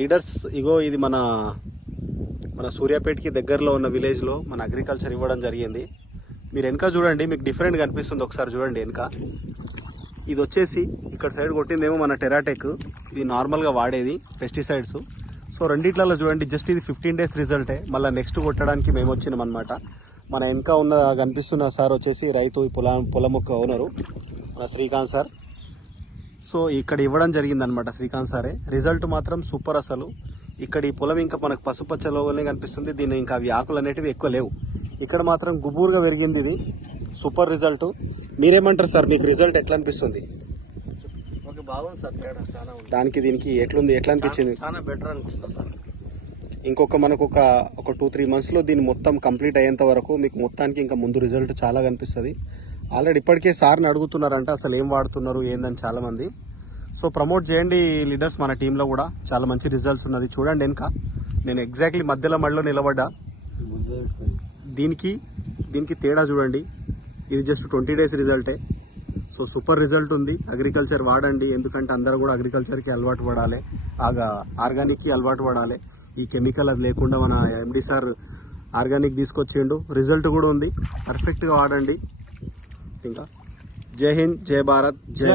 Leaders ఇగో ఇది మన సూర్యాపేటకి దగ్గరలో ఉన్న విలేజ్లో మన అగ్రికల్చర్ ఇవ్వడం జరిగింది. మీరు వెనక చూడండి, మీకు డిఫరెంట్ కనిపిస్తుంది. ఒకసారి చూడండి వెనక. ఇది వచ్చేసి ఇక్కడ సైడ్ కొట్టిందేమో మన టెరాటెక్, ఇది నార్మల్గా వాడేది పెస్టిసైడ్స్. సో రెండిట్లలో చూడండి, జస్ట్ ఇది 15 days రిజల్టే. మళ్ళీ నెక్స్ట్ కొట్టడానికి మేము వచ్చినాం అనమాట. మన వెనక ఉన్న కనిపిస్తున్న సార్ వచ్చేసి రైతు, పొలముక్క ఓనరు మన శ్రీకాంత్ సార్. సో ఇక్కడ ఇవ్వడం జరిగింది అనమాట శ్రీకాంత్ సారే. రిజల్ట్ మాత్రం సూపర్ అసలు. ఇక్కడ ఈ పొలం ఇంకా మనకు పసుపచ్చలోనే కనిపిస్తుంది. దీని ఇంకా అవి ఆకులు అనేటివి ఎక్కువ లేవు. ఇక్కడ మాత్రం గుబూరుగా పెరిగింది. ఇది సూపర్ రిజల్ట్. మీరేమంటారు సార్, మీకు రిజల్ట్ ఎట్లా అనిపిస్తుంది? బాగుంది సార్, తేడా చాలా ఉంది. దానికి దీనికి ఎట్లుంది, ఎట్లా అనిపించింది? చాలా బెటర్ అనిపిస్తుంది సార్. ఇంకొక మనకు ఒక 2-3 monthsలో దీన్ని మొత్తం కంప్లీట్ అయ్యేంత వరకు మీకు మొత్తానికి ఇంకా ముందు రిజల్ట్ చాలా కనిపిస్తుంది. ఆల్రెడీ ఇప్పటికే సార్ని అడుగుతున్నారంట అసలు ఏం వాడుతున్నారు ఏందని చాలామంది. సో ప్రమోట్ చేయండి లీడర్స్. మన టీంలో కూడా చాలా మంచి రిజల్ట్స్ ఉన్నది. చూడండి వెనక, నేను ఎగ్జాక్ట్లీ మధ్యలో మళ్ళీ నిలబడ్డా. దీనికి తేడా చూడండి. ఇది జస్ట్ 20 days రిజల్టే. సో సూపర్ రిజల్ట్ ఉంది. అగ్రికల్చర్ వాడండి, ఎందుకంటే అందరూ కూడా అగ్రికల్చర్కి అలవాటు పడాలి, ఆర్గానిక్కి అలవాటు పడాలి. ఈ కెమికల్ అది లేకుండా మన ఎండి సార్ ఆర్గానిక్ తీసుకొచ్చిండు. రిజల్ట్ కూడా ఉంది. పర్ఫెక్ట్గా వాడండి. ఇంకా జై హింద్, జై భారత్, జై